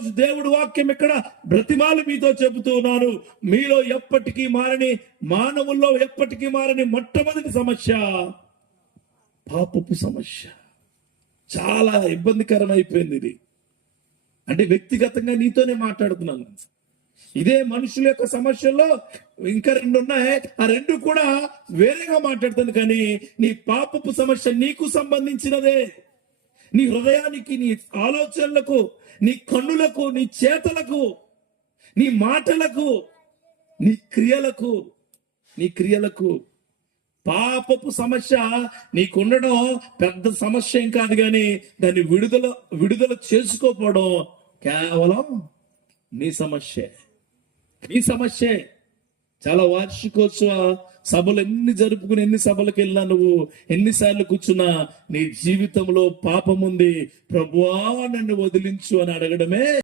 దేవుడు వాక్యం ఇక్కడ బ్రతిమాలు మీతో చెబుతూ ఉన్నాను. మీలో ఎప్పటికీ మారని, మానవుల్లో ఎప్పటికీ మారని మొట్టమొదటి సమస్య పాపపు సమస్య. చాలా ఇబ్బందికరమైపోయింది ఇది. అంటే వ్యక్తిగతంగా నీతోనే మాట్లాడుతున్నాను. ఇదే మనుషుల యొక్క సమస్యల్లో ఇంకా రెండు ఉన్నాయి. ఆ రెండు కూడా వేరేగా మాట్లాడుతాను. కానీ నీ పాపపు సమస్య నీకు సంబంధించినదే. నీ హృదయానికి, నీ ఆలోచనలకు, నీ కన్నులకు, నీ చేతలకు, నీ మాటలకు, నీ క్రియలకు పాపపు సమస్య నీకుండడం పెద్ద సమస్య ఏం కాదు. కానీ దాన్ని విడుదల చేసుకోపోవడం కేవలం నీ సమస్యే. చాలా వార్షికోత్సవ సభలు ఎన్ని సభలకు వెళ్ళినా, నువ్వు ఎన్నిసార్లు కూర్చున్నా, నీ జీవితంలో పాపం ఉంది, ప్రభువా నన్ను వదిలించు అని అడగడమే